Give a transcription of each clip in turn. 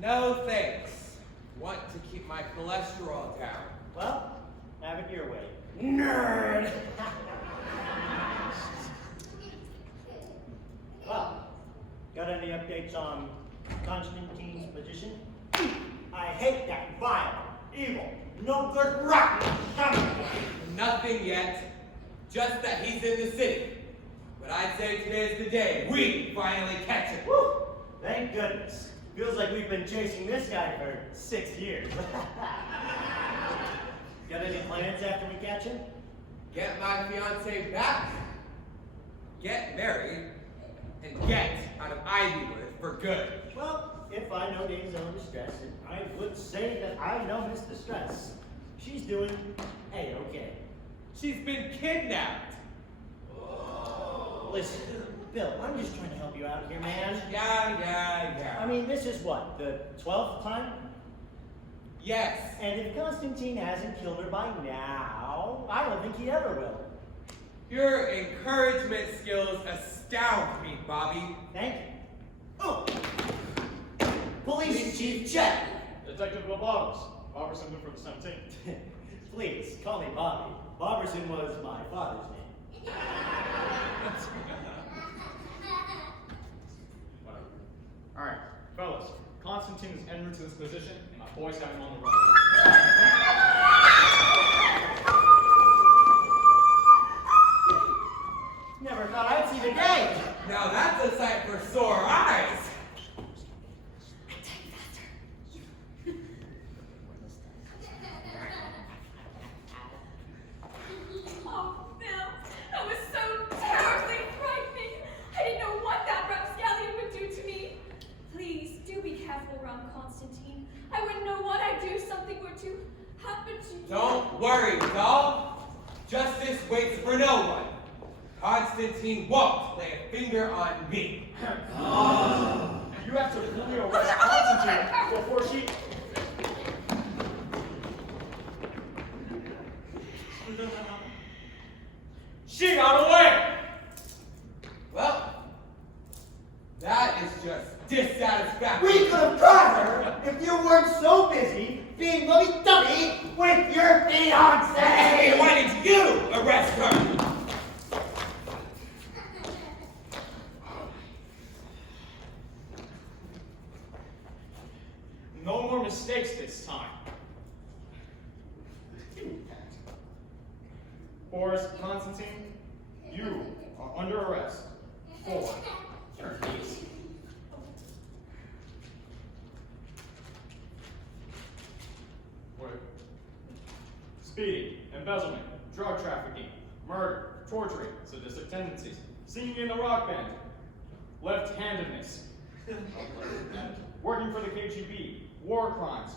No thanks. Want to keep my cholesterol down. Well, have it your way. Nerd! Well, got any updates on Constantine's position? I hate that vile, evil, no good, rotten son of a bitch. Nothing yet. Just that he's in the city. But I'd say today's the day we finally catch him. Woo! Thank goodness. Feels like we've been chasing this guy for 6 years. Got any plans after we catch him? Get my fiancée back, get married, and get out of Ivywood for good. Well, if I know damsel in distress, I would say that I know Miss Distress. She's doing A-okay. She's been kidnapped. Listen, Bill, I'm just trying to help you out here, man. Yeah. I mean, this is what, the 12th time? Yes. And if Constantine hasn't killed her by now, I don't think he ever will. Your encouragement skills astound me, Bobby. Thank you. Oh! Police Chief Chet! Detective Barberson. Barberson for the 17th. Please, call me Bobby. Barberson was my father's name. Whatever. Alright, fellas. Constantine is en route to this position, and my boys have him on the run. Never thought I'd see the day. Now that's a sight for sore eyes. Oh, Bill, that was so terribly frightening. I didn't know what that rapscallion would do to me. Please, do be careful around Constantine. I wouldn't know what I'd do if something were to happen to you. Don't worry, doll. Justice waits for no one. Constantine won't lay a finger on me. You have to fully arrest Constantine before she... She got away! Well, that is just dissatisfactory. We could have caught her if you weren't so busy being lovey-dovey with your fiancé! Hey, why did you arrest her? No more mistakes this time. Boris Constantine, you are under arrest for turkeys. Speeding, embezzlement, drug trafficking, murder, torturing, sadistic tendencies, singing in the rock band, left-handedness, working for the KGB, war crimes,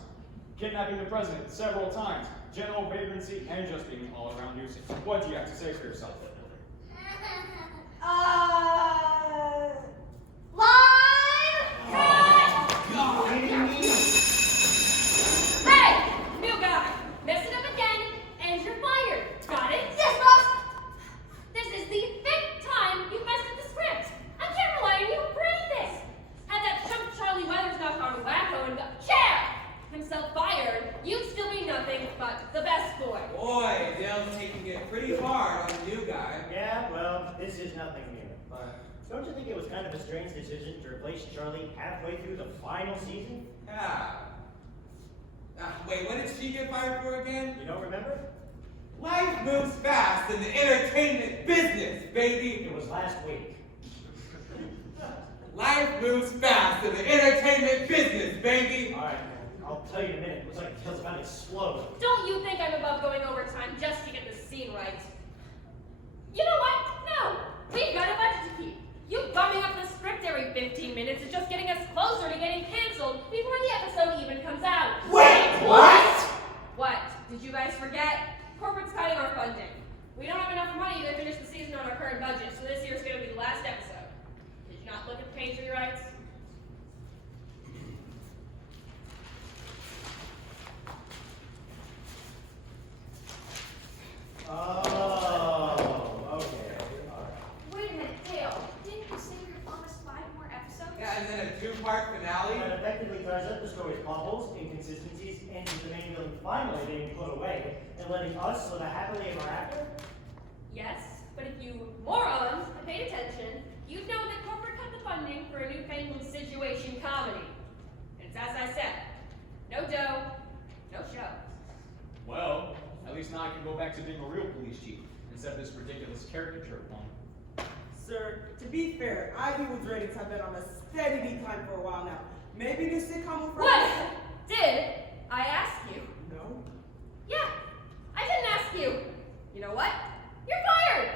kidnapping the president several times, general vagrancy, and just being an all-around nuisance. What do you have to say for yourself? Line! Hey, new guy, mess it up again, and you're fired. Got it? Yes, boss. This is the 5th time you've messed up the script. I can't rely on you for anything. Had that chump Charlie Weathers knock on wacko and got himself fired, you'd still be nothing but the best boy. Boy, Dale's taking it pretty hard on the new guy. Yeah, well, this is nothing new. But don't you think it was kind of a strange decision to replace Charlie halfway through the final season? Yeah. Wait, what did she get fired for again? You don't remember? Life moves fast in the entertainment business, baby. It was last week. Life moves fast in the entertainment business, baby. All right, I'll tell you in a minute. Looks like the tail's about to explode. Don't you think I'm above going overtime just to get the scene right? You know what? No, we've got a budget to keep. You bumming up the script every 15 minutes is just getting us closer to getting canceled before the episode even comes out. Wait, what? What? Did you guys forget? Corporate's cutting our funding. We don't have enough money to finish the season on our current budget, so this year's going to be the last episode. Did you not look at the page of your rights? Oh, okay. All right. Wait a minute, Dale. Didn't you say you promised 5 more episodes? Yeah, and then a 2-part finale. That effectively ties up the letting us live a happily ever after? Yes, but if you morons had paid attention, you'd know that corporate cut the funding for a newfangled situation comedy. And it's as I said, no dough, no show. Well, at least now I can go back to being a real police chief instead of this ridiculous caricature one. Sir, to be fair, Ivywood's ratings have been on a steady decline for a while now. Maybe this sitcom will... What did I ask you? No. Yeah, I didn't ask you. You know what? You're fired!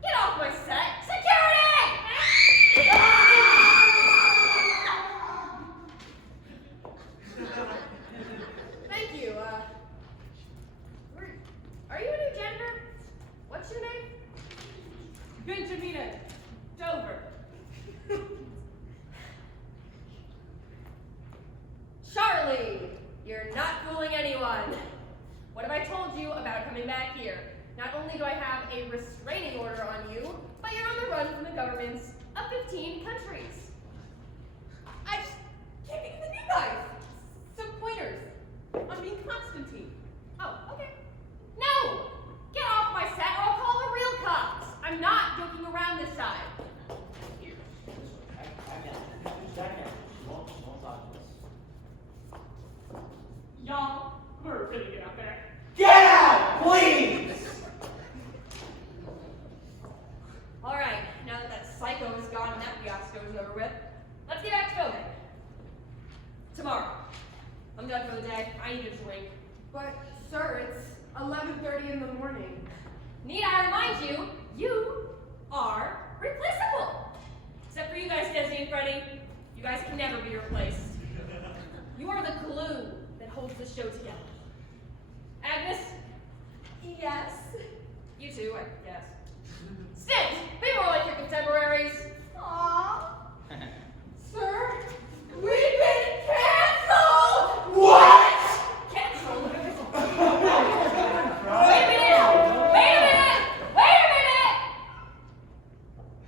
Get off my set! Security! Thank you, are you a new janitor? What's your name? Benjamina Dover. Charlie! You're not fooling anyone. What have I told you about coming back here? Not only do I have a restraining order on you, but you're on the run from the governments of 15 countries. I just can't think of the new guys. Some pointers. I'm being Constantine. Oh, okay. No! Get off my set or I'll call the real cops. I'm not joking around this time. Here, this way. I got it. Second, won't talk to us. Y'all, we're gonna get out there. Get out, please! All right, now that psycho is gone and that fiasco is over with, let's get back to filming. Tomorrow. I'm done for the day. I need a drink. But, sir, it's 11:30 in the morning. Need I remind you, you are replaceable. Except for you guys, Desi and Freddie. You guys can never be replaced. You are the glue that holds the show together. Agnes? Yes. You too, I guess. Stint! Be more like your contemporaries. Aww. Sir, we've been canceled! What? Cancel? Wait a minute! Wait a minute! Wait a minute!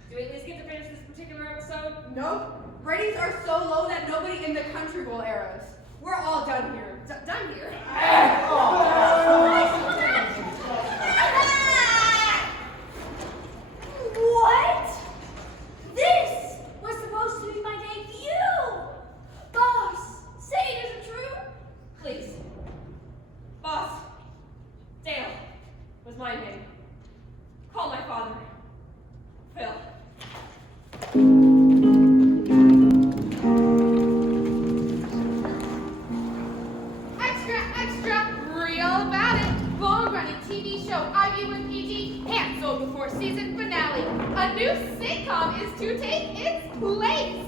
Do we at least get to finish this particular episode? Nope. Ratings are so low that nobody in the country will air us. We're all done here. Done here? What? This was supposed to be my debut! Boss, say it isn't true? Please. Boss. Dale was my name. Call my father. Phil. Extra, real about it. Long-running TV show Ivywood P.D. canceled before season finale. A new sitcom is to take its place.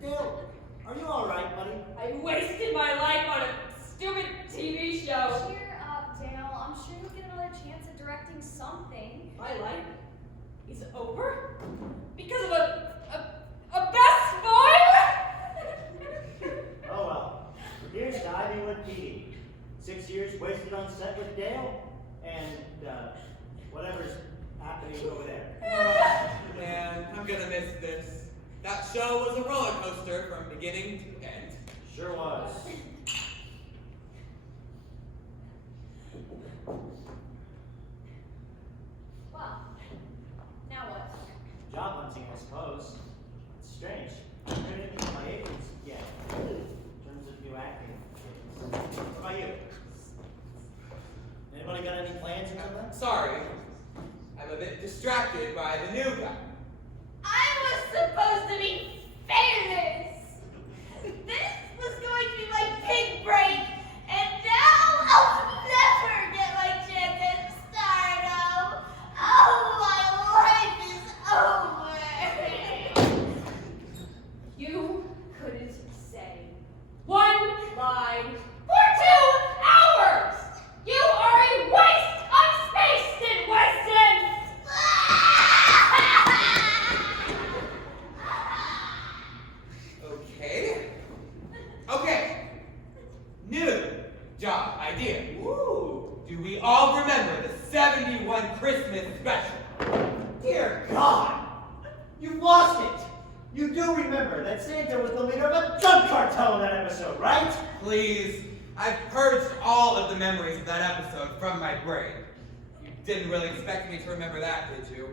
Dale, are you alright, buddy? I wasted my life on a stupid TV show. Cheer up, Dale. I'm sure you'll get another chance at directing something. My life is over because of a best boy. Oh well. Here's to Ivywood P.D. 6 years wasted on set with Dale, and, whatever's happening over there. Man, I'm gonna miss this. That show was a roller coaster from beginning to end. Sure was. Well, now what? Job hunting, I suppose. It's strange. I haven't even met my agents yet. In terms of new acting. What about you? Anybody got any plans or something? Sorry, I'm a bit distracted by the new guy. I was supposed to be famous. This was going to be my big break, and now I'll never get my chance. right? Please, I've purged all of the memories of that episode from my brain. You didn't really expect me to remember that, did you?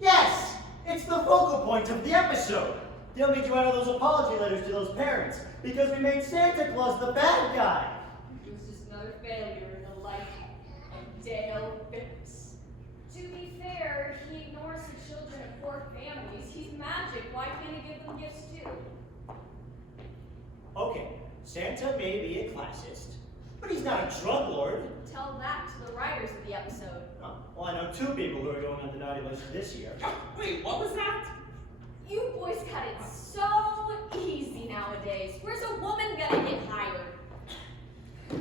Yes! It's the focal point of the episode. They'll need you out of those apology letters to those parents because we made Santa Claus the bad guy. It was just another failure in the life of Dale Phipps. To be fair, he ignores the children of poor families. He's magic. Why can't he give them gifts too? Okay, Santa may be a classist, but he's not a drug lord. Tell that to the writers of the episode. Oh, well, I know 2 people who are going on the naughty list this year. Wait, what was that? You boys got it so easy nowadays. Where's a woman gonna get hired? Who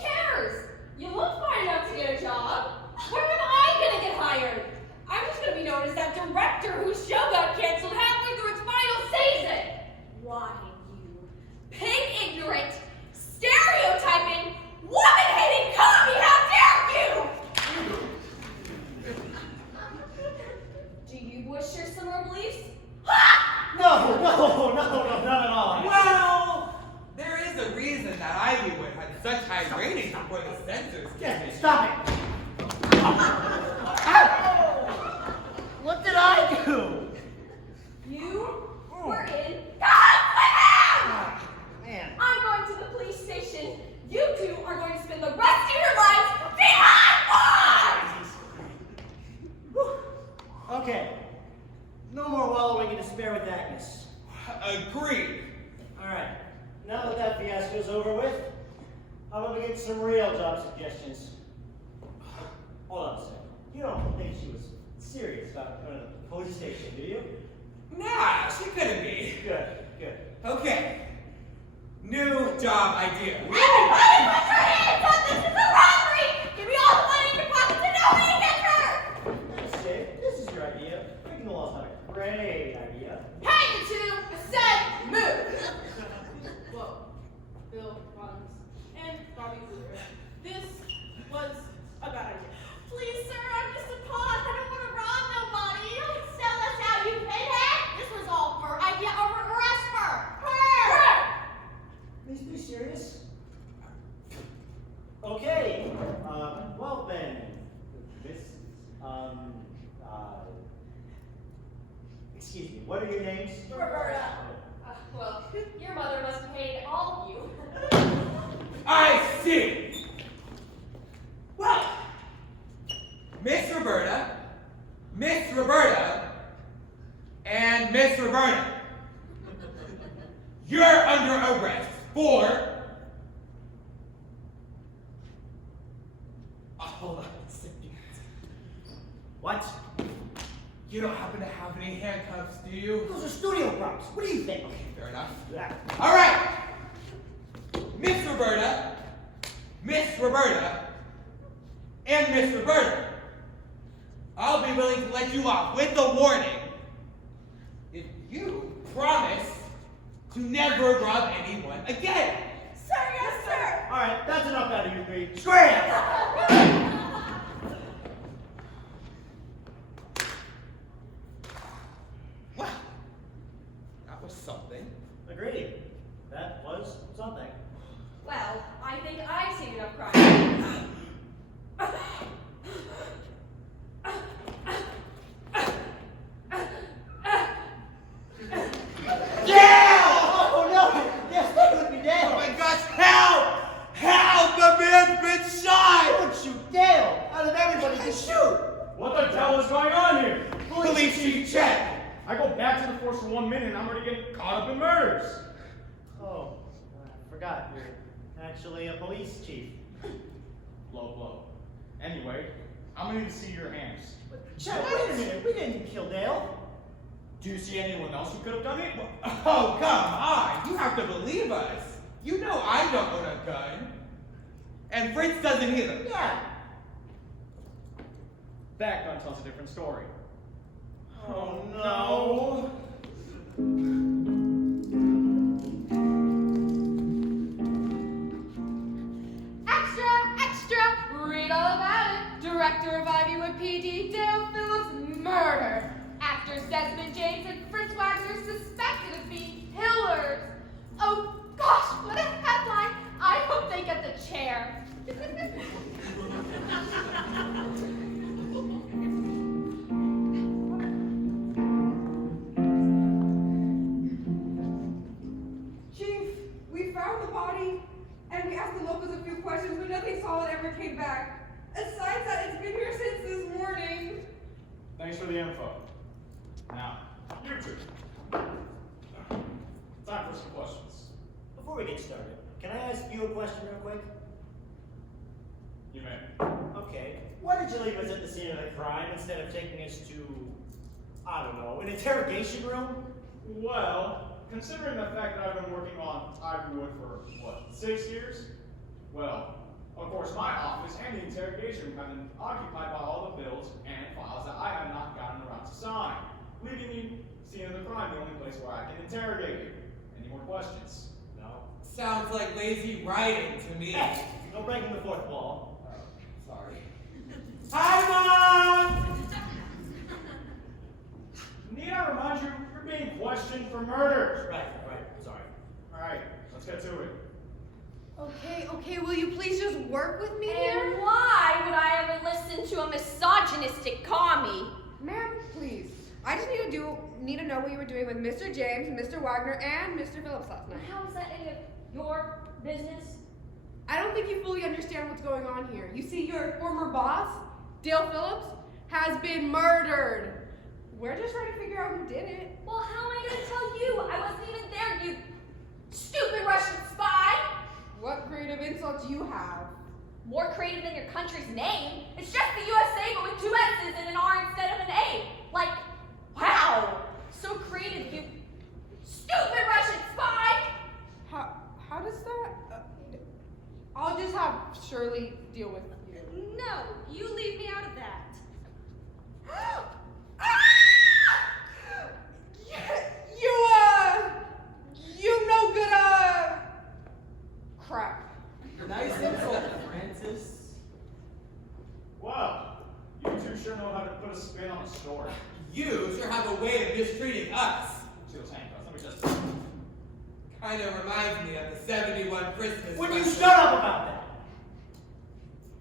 cares? You look fine enough to get a job. Where am I gonna get hired? I'm just gonna be known as that director whose show got canceled halfway through its final season. Why, you pig-ignorant, stereotyping, woman-hating commie, how dare you! Do you boys share similar beliefs? Ha! No, not at all. Well, there is a reason that Ivywood had such high ratings before the censors came Yes, in. stop it! Ow! What did I do? You were in God, Man. I'm going to the police station. You two are going to spend the rest of your lives behind bars! Whew. Okay. No more wallowing in despair with Agnes. Agreed. Alright. Now that that fiasco's over with, how about we get some real job suggestions? Hold on a second. You don't think she was serious about going to the police station, do you? Nah, she couldn't be. Good. Okay. New job idea. Everybody put your hands up! This is a robbery! Give me all the money in your pockets and nobody gets hurt! Say, this is your idea. Breaking the law's not a great idea. Hey, you two! I said move! Whoa. Bill, Bottoms, and Bobby Cooper. This was a bad idea. Please, sir, I'm just a pawn. I don't want to rob nobody. You don't sell us out, you pinhead! This was all her idea over arrest her! Her! Please be serious. Okay. Well then, this, excuse me, what are your names? Roberta. Well, your mother must have hated all of you. I see. Well, Miss Roberta, and Miss Roberta. You're under arrest for... Hold on a second. What? You don't happen to have any handcuffs, do you? Those are studio props. What do you think? Okay, fair enough. Yeah. All right. Miss Roberta, and Miss Roberta. I'll be willing to let you off with a warning if you promise to never rob anyone again. Sir, yes, sir! All right, that's enough out of you three. Scram! Well, that was something. Agreed. That was something. Well, I think I've seen enough crime. Oh no! Yes, that would be Oh Dale. my gosh, help! Help! The man's been shot! Don't shoot Dale. Out of everybody to shoot. What the hell is going on here? Police Chief Chet! I go back to the force for 1 minute and I'm already getting caught up in murders. Oh, I forgot. You're actually a police chief. Blow. Anyway, I'm gonna need to see your hands. Chet, wait a minute. We didn't kill Dale. Do you see anyone else who could have done it? Oh, come on! You have to believe us! You know I don't own a gun. And Fritz doesn't either. Yeah. That gun tells a different story. Oh no. Extra! Read all about it. Director of Ivywood P.D. Dale Phillips murder. Actors Desmond James and Fritz Wagner suspected of being killers. Oh gosh, nothing solid ever came back. Aside that, it's been here since this morning. Thanks for the info. Now, you two. Time for some questions. Before we get started, can I ask you a question real quick? You may. Okay. Why did you leave us at the scene of the crime instead of taking us to, I don't know, an interrogation room? Well, considering the fact that I've been working on Ivywood for, what, 6 years? Well, of course, my office and the interrogation room have been occupied by all the bills and files that I have not gotten around to sign, leaving the scene of the crime the only place where I can interrogate you. Any more questions? No. Sounds like lazy writing to me. Hey, no breaking the fourth wall. Sorry. Hi, Mom! Need I remind you, you're being questioned for murder. Right, sorry. Alright, let's get to it. Okay, will you please just work with me And here? why would I ever listen to a misogynistic commie? Ma'am, please. I just need to know what you were doing with Mr. James, Mr. Wagner, and Mr. Phillips last night. How is that any of your business? I don't think you fully understand what's going on here. You see, your former boss, Dale Phillips, has been murdered. We're just trying to figure out who did it. Well, how am I going to tell you? I wasn't even there, you stupid Russian spy! What creative insults you have? More creative than your country's name. It's just the USA, but with 2 S's and an R instead of an A. Like, wow! So creative, you stupid Russian spy! How does that? I'll just have Shirley deal with you. No, you leave me out of that. You no good, crap. Nice insult, Francis. Well, you two sure know how to put a spin on a story. You sure have a way of mistreating us. See those handcuffs? Let me just. Kind of reminds me of the 71 Christmas. Would you special. shut up about that?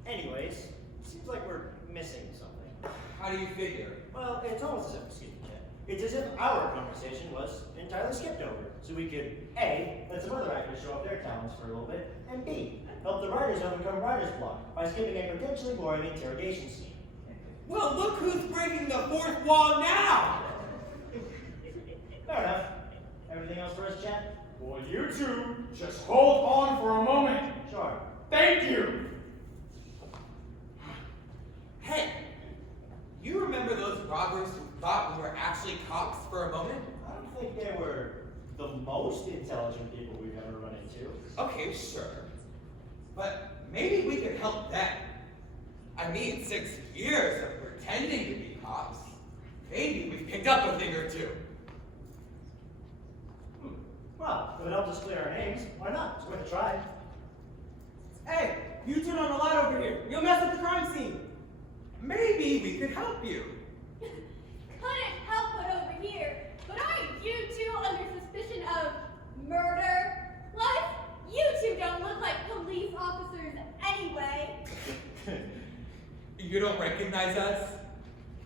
Anyways, seems like we're missing something. How do you figure? Well, it's almost as if, excuse me, Ted. It's as if our conversation was entirely skipped over. So we could, A, let some other actors show off their talents for a little bit, and B, help the writers overcome writer's block by skipping a potentially boring interrogation scene. Well, look who's breaking the fourth wall now! Fair enough. Everything else for us, Chad? Well, you two just hold on for a moment. Sure. Thank you. Hey, you remember those robbers who thought we were actually cops for a moment? I don't think they were the most intelligent people we've ever run into. Okay, sure. But maybe we could help them. I mean, 6 years of pretending to be cops. Maybe we've picked up a thing or two. Well, if it helps us clear our names, why not? It's worth a try. Hey, you two know a lot over here. You'll mess up the crime scene. Maybe we could help you. Couldn't help but overhear. But aren't you two under suspicion of murder? Plus, you two don't look like police officers anyway. You don't recognize us?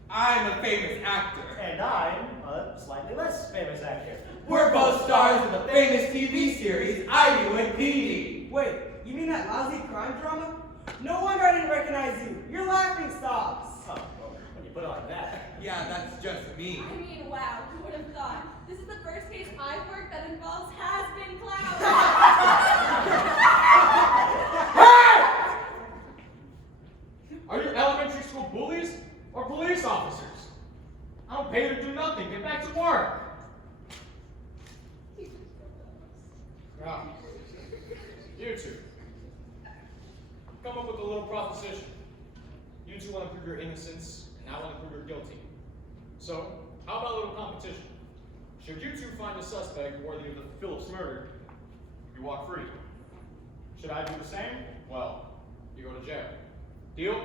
I'm a famous actor. And I'm a slightly less famous actor. We're both stars of the famous TV series Ivywood P.D. Wait, you mean that lousy crime drama? No wonder I didn't recognize you. You're laughing stocks. Oh, well, when you put it like that. Yeah, that's just me. I mean, wow, who would have thought? This is the first case I've worked that involves has-been clowns. Are you elementary school bullies or police officers? I don't pay you to do nothing. Get back to work. Now, you two, come up with a little proposition. You two want to prove your innocence, and I want to prove you're guilty. So, how about a little competition? Should you two find a suspect worthy of the Phillips murder, you walk free. Should I do the same? Well, you go to jail. Deal?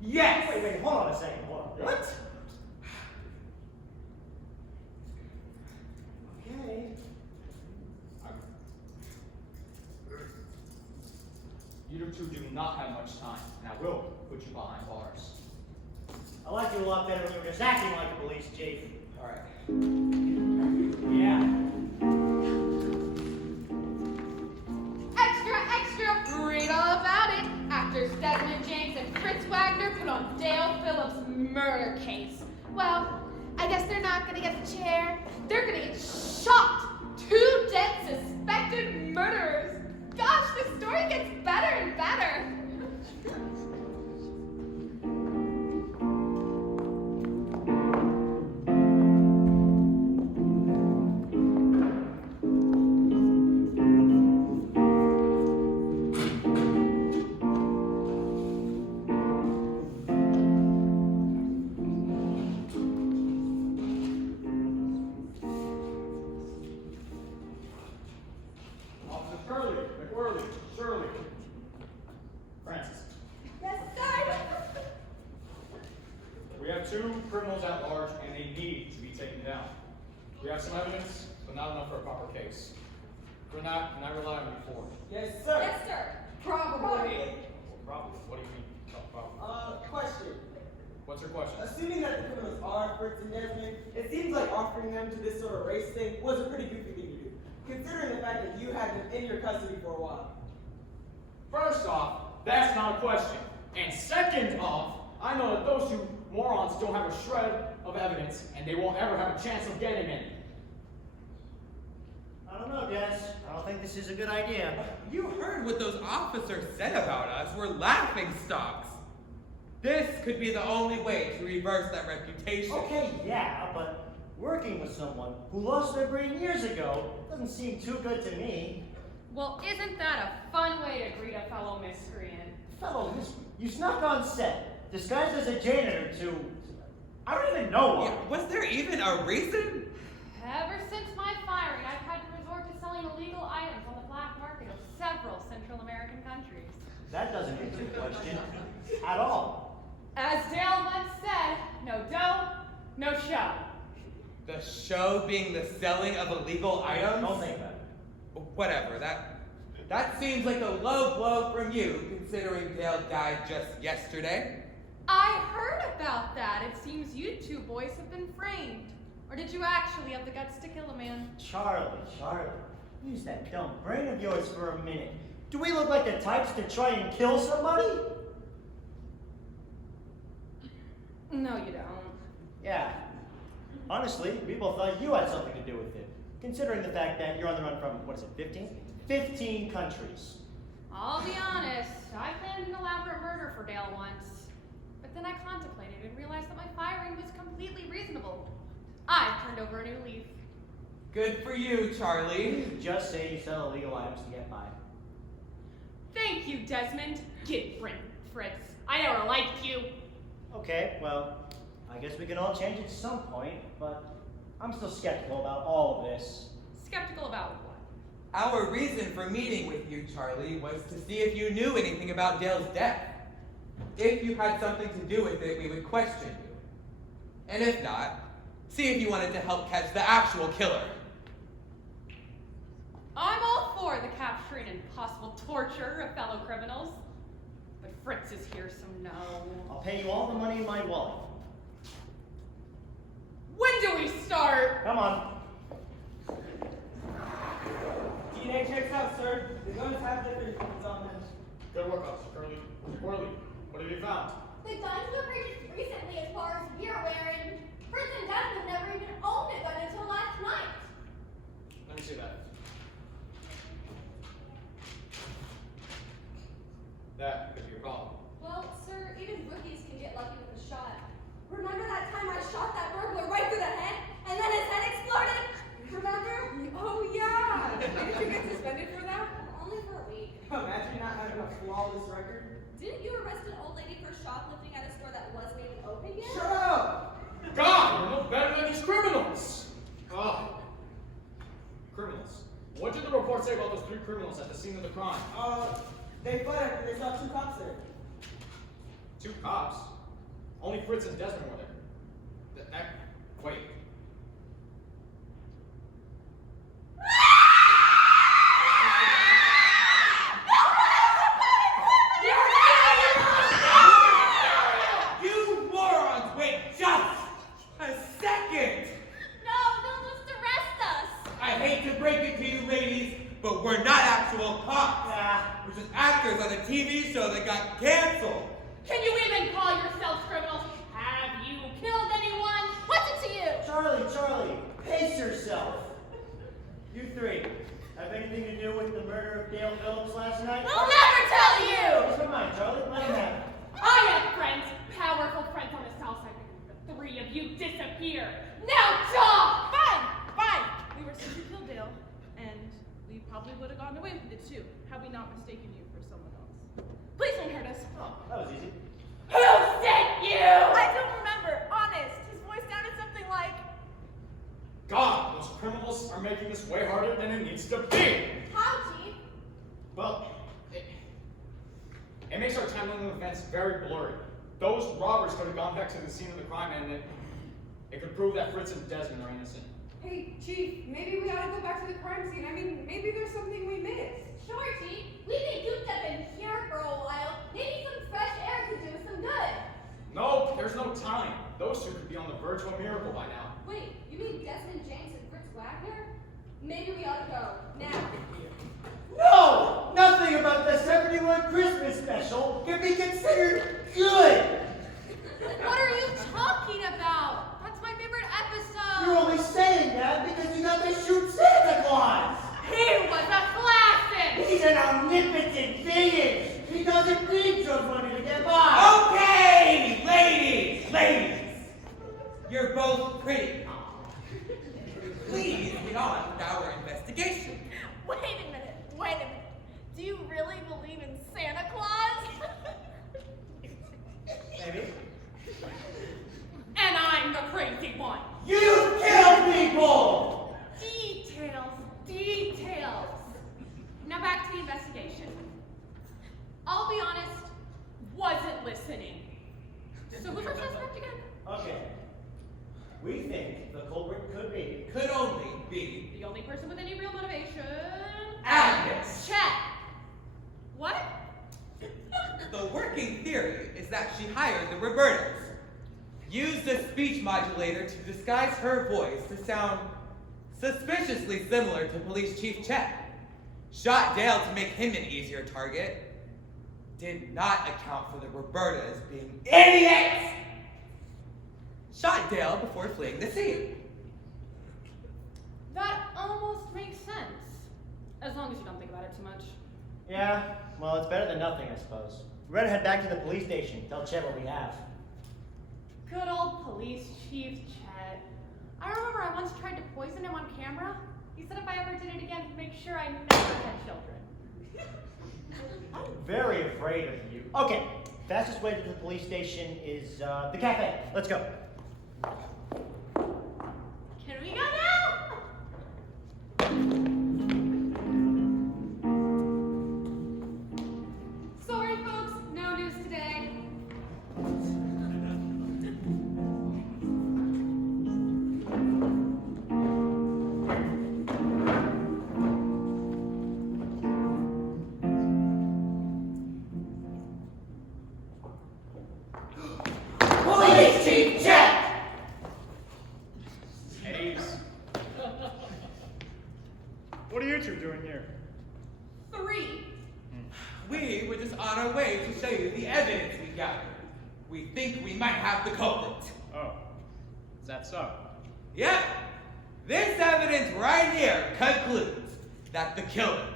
Yes! Wait, hold on a second, hold on. What? Okay. You two do not have much time, and I will put you behind bars. I liked you a lot better when you were just acting like a police chief. Alright. Yeah. Extra, extra! Read Phillips murder case. Well, I guess they're not gonna get the chair. They're gonna get shot. 2 dead suspected murderers. Gosh, this story gets better and better. Officer Curley, McWhirley, Shirley. Francis. Yes, sir. We have 2 criminals at large and they need to be taken down. We have some evidence, but not enough for a proper case. For that, can I rely on you for it? Yes, sir. Yes, sir. Probably. Well, probably. What do you mean? Probably. Question. What's your question? Assuming that the criminals are Fritz and Desmond, it seems like offering them to this sort of race thing was a pretty goofy thing to do, considering the fact that you had them in your custody for a while. First off, that's not a question. And second off, I know that those 2 morons don't have a shred of evidence and they won't ever have a chance of getting any. I don't know, Dennis. I don't think this is a good idea. You heard what those officers said about us. We're laughing stocks. This could be the only way to reverse that reputation. Okay, yeah, but working with someone who lost their brain years ago doesn't seem too good to me. Well, isn't that a fun way to greet a fellow miscreant? Fellow, you snuck on set, disguised as a janitor to... I don't even know why. Yeah, was there even a reason? Ever since my firing, I've had to resort to selling illegal items on the black market of several Central American countries. That doesn't answer the question at all. As Dale once said, no dough, no show. The show being the selling of illegal items? Don't think about it. Whatever, that seems like a low blow from you, considering Dale died just yesterday. I heard about that. It seems you 2 boys have been framed. Or did you actually have the guts to kill a man? Charlie, use that dumb brain of yours for a minute. Do we look like the types to try and kill somebody? No, you don't. Yeah. Honestly, people thought you had something to do with it, considering the fact that you're on the run from, 15? 15 countries. I'll be honest, I planned an elaborate murder for Dale once. But then I contemplated and realized that my firing was completely reasonable. I've turned over a new leaf. Good for you, Charlie. You just say you sell illegal items to get by. Thank you, Desmond. Get Fritz. I never liked you. Okay, well, I guess we can all change at some point, but I'm still skeptical about all of this. Skeptical about what? Our reason for meeting with you, Charlie, was to see if you knew anything about Dale's death. If you had something to do with it, we would question you. And if not, see if you wanted to help catch the actual killer. I'm all for the capturing and possible torture of fellow criminals. But Fritz is here, so no. I'll pay you all the money in my wallet. When do we start? Come on. DNA checks out, sir. The guns have different things on them. Good work, Officer Curley. McWhirley, what have you found? The guns were purchased recently as far as we're aware, and Fritz and Desmond never even owned a gun until last night. Let me see that. That could be a problem. Well, sir, even rookies can get lucky with a shot. Remember that time I shot that burglar right through the head, and then his head exploded? Remember? Oh, yeah. Didn't you get suspended for that? Only for a week. Imagine not having a flawless record. Didn't you arrest an old lady for shoplifting at a store that wasn't even open yet? Shut up! God, you're no better than these criminals! Oh. Criminals. What did the report say about those 3 criminals at the scene of the crime? They fled after they saw 2 cops there. 2 cops? Only Fritz and Desmond were there. Wait. You morons! Wait just a second! No, they'll just arrest us. I hate to break it to you ladies, but we're not actual cops. We're just actors on a TV show that got canceled. Can you even call yourselves criminals? Pace yourself. You three, have anything to do with the murder of Dale Phillips last night? I'll never tell you! What's your mind, Charlie? Let him have it. I have friends, powerful friends on the south side. The three of you disappear. Now talk! Fine. We were sent to kill Dale, and we probably would have gotten away with it too, had we not mistaken you for someone else. Please don't hurt us. Oh, that was easy. Who sent you? I don't remember, honest. His voice sounded something like, God, those criminals are making this way harder than it needs to be. how, Chief? Well, it makes our timeline of events very blurry. Those robbers could have gone back to the scene of the crime, and it could prove that Fritz and Desmond are innocent. Hey, Chief, maybe we ought to go back to the crime scene. I mean, maybe there's something we missed. Sure, Chief. We've been cooped up in here for a while. Maybe some fresh air could do us some good. No, there's no time. Those two could be on the verge of a miracle by now. Wait, you mean Desmond James and Fritz Wagner? Maybe we ought to go now. No! Nothing about the 71 Christmas special can be considered good! What are you talking about? That's my favorite episode. You're only saying that because you got to shoot Santa Claus! He was a classic. He's an omnipotent being! He doesn't need your money to get by! Okay, ladies! You're both pretty. Please get on with our investigation. Wait a minute. Do you really believe in Santa Claus? Maybe. And I'm the crazy one. You kill people! Details. Now back to the investigation. I'll be honest, wasn't listening. So who's our suspect again? Okay. We think the culprit Could only be The only person with any real motivation. Agnes. Chet. What? The working theory is that she hired the Robertas, used a speech modulator to disguise her voice to sound suspiciously similar to Police Chief Chet, shot Dale to make him an easier target, did not account for the Robertas being idiots, shot Dale before fleeing the scene. That almost makes sense. As long as you don't think about it too much. Yeah, well, it's better than nothing, I suppose. We're gonna head back to the police station, tell Chet what we have. Good old Police Chief Chet. I remember I once tried to poison him on camera. He said if I ever did it again, he'd make sure I never had children. I'm very afraid of you. Okay, fastest way to the police station is the cafe. Let's go. Can we go now? Sorry, folks, no news today. Police Chief Chet! Eddie's. What are you two doing here? 3. We were just on our way to show you the evidence we gathered. We think we might have the culprit. Oh, is that so? Yep. This evidence right here concludes that the killer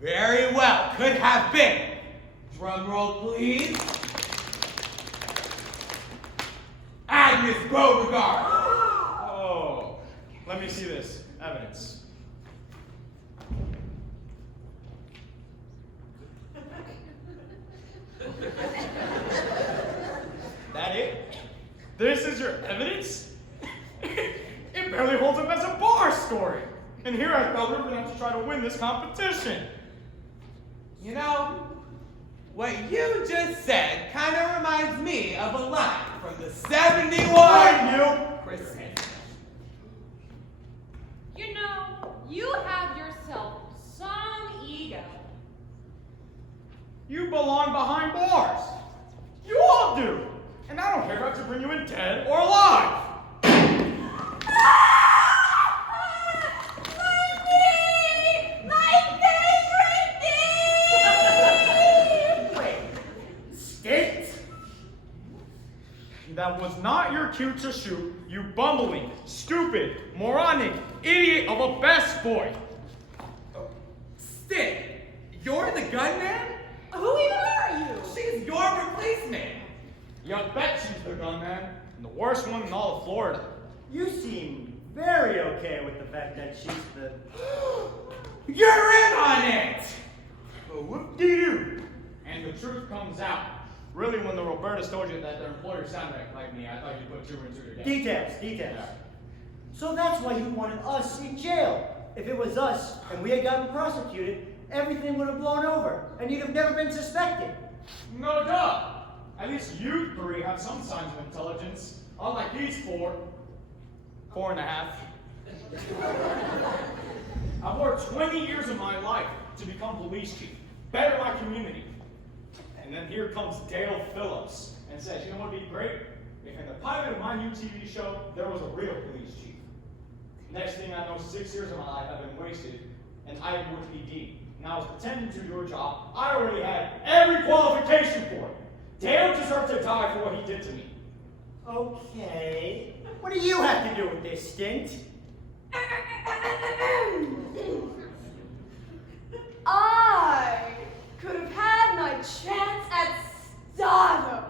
very well could have been, drum roll please, Agnes Beauregard. Oh, let me see this evidence. That it? This is your evidence? It barely holds up as a bar story. And here I thought we were going to have to try to win this competition. You know, what you just said kind of reminds me of a line from the 71 Christmas. You know, you have yourself some ego. You belong behind bars. You all do. And I don't care if I have to bring you in dead or alive. Wait, skate? That was not your cue to shoot, you bumbling, stupid, moronic, idiot of a best boy. Sid, you're the gunman? Who even are you? She's your replacement. You bet she's the gunman, and the worst one in all of Florida. You seem very okay with the fact that she's the... You're in on it! Whoop-dee-doo. And the truth comes out. Really, when the Robertas told you that their employer sounded like me, I thought you put two and two together. Details. So that's why you wanted us in jail. If it was us and we had gotten prosecuted, everything would have blown over, and you'd have never been suspected. No duh. At least you three have some signs of intelligence, unlike these four. 4.5. I've worked 20 years of my life to become police chief, better my community. And then here comes Dale Phillips and says, you know what would be great? If in the pilot of my new TV show, there was a real police chief. Next thing I know, 6 years of my life have been wasted in Ivywood P.D. And I was pretending to do your job. I already had every qualification for it. Dale deserved to die for what he did to me. Okay. What do you have to do with this, Stint? I could have had my chance at stardom.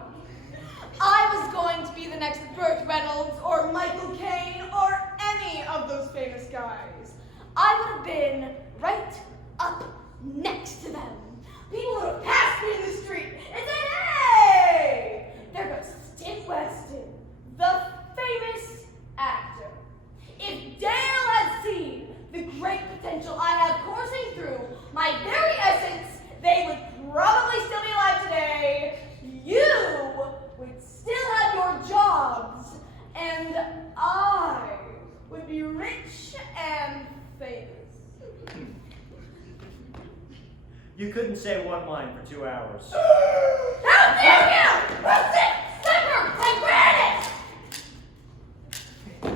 I was going to be the next Burt Reynolds or Michael Caine or any of those famous guys. I would have been right up next to them. People would have passed me in the street and said, hey, there goes Stint Weston, the famous actor. If Dale had seen the great potential I have coursing through my very essence, they would probably still be alive today. You would still have your jobs, and I would be rich and famous. You couldn't say one line for 2 hours. How dare you! Rustic, slipper, and granite!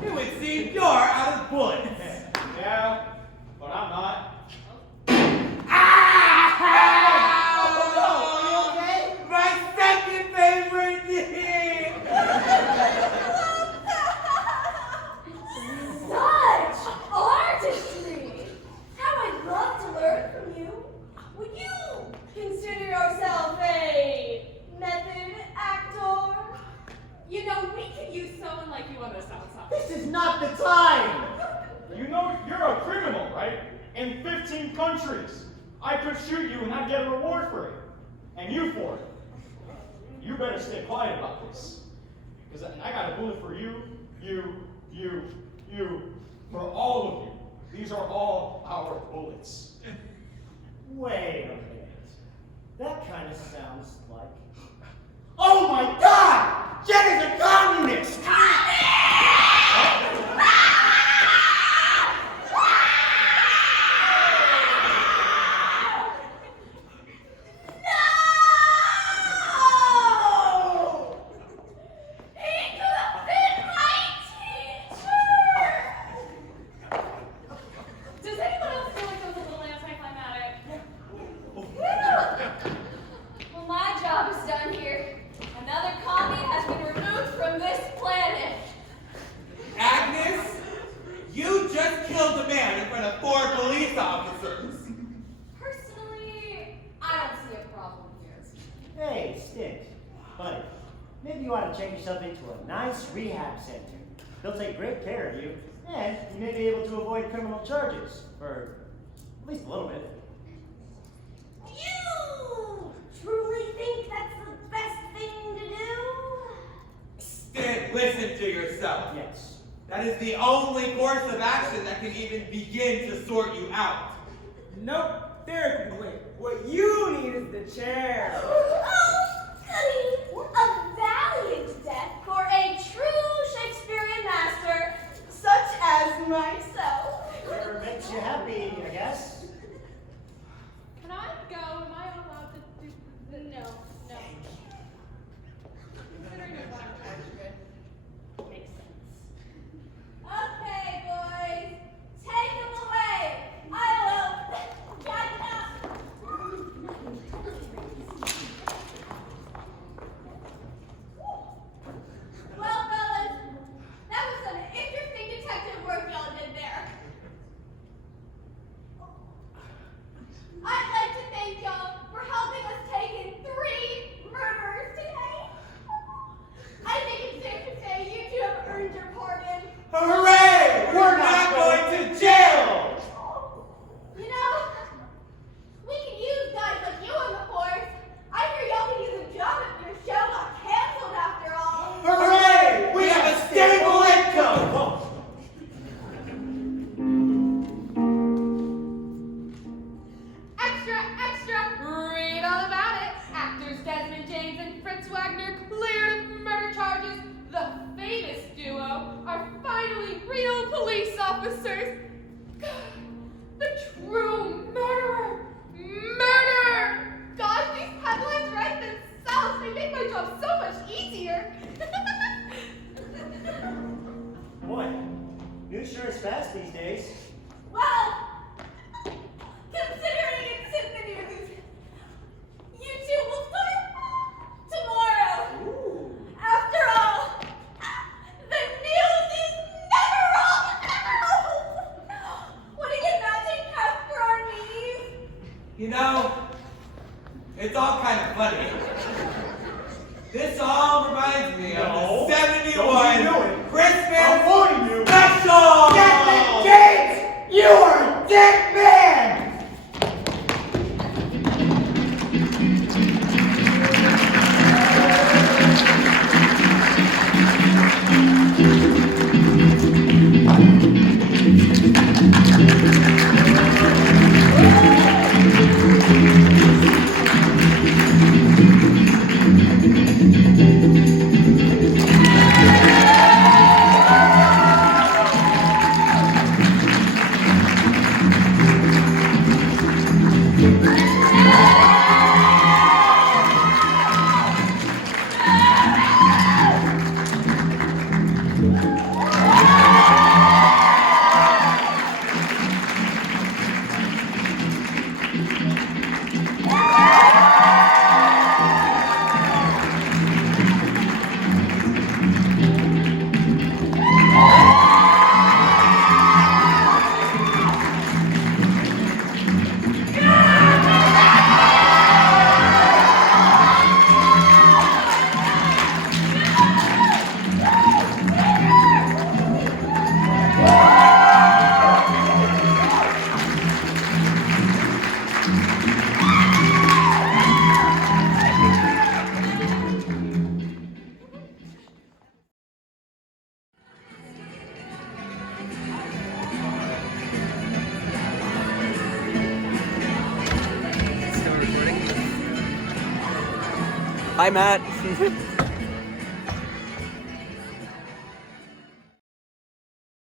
It would seem you're out of bullets. Yeah, but I'm not. Oh, you okay? My second favorite thing! Such artistry! How I'd love to learn from you. Would you consider yourself a method actor? You know, we could use someone like you on the south side. This is not the time! You know you're a criminal, right? In 15 countries. I could shoot you and I'd get a reward for it. And you for it. You better stay quiet about this. Because I got a bullet for you, for all of you. These are all our bullets. Wait a minute. That kind of sounds like... Oh my god! Jen is a communist! Does anyone else feel like that was a little anticlimactic? Well, my job is done here. Another commie has been removed from this planet. Agnes, you just killed a man in front of 4 police officers. Personally, I don't see a problem here. Hey, Stint, buddy, maybe you ought to check yourself into a nice rehab center. They'll take great care of you, and you may be able to avoid criminal charges for at least a little bit. You truly think that's the best thing to do? Stan, listen to yourself. Yes. That is the only course of action that can even begin to sort you out. Nope, therapy can wait. What you need is the chair. Oh, goody! A valiant death for a true Shakespearean master, such as myself. Whatever makes you happy, I guess. Can I go? Am I allowed to do? No. Considering you're black, good. Makes sense. Okay, boys. Take him away. I will wipe it out. Well Desmond James and Fritz Wagner cleared of murder charges, the famous duo are finally real police officers. God, the true murderer. Murder! Gosh, these headlines write themselves. They make my job so much easier. Boy, news sure is fast these days. Well, considering it's in the news, you two will start tomorrow. Ooh. After all, the news is never wrong. What do you imagine have for our knees? You know, it's all kind of funny. This all reminds me No. of the Don't you 71 do it. Christmas I'm warning you. special! Desmond James! You are a dead man! Hi, Matt.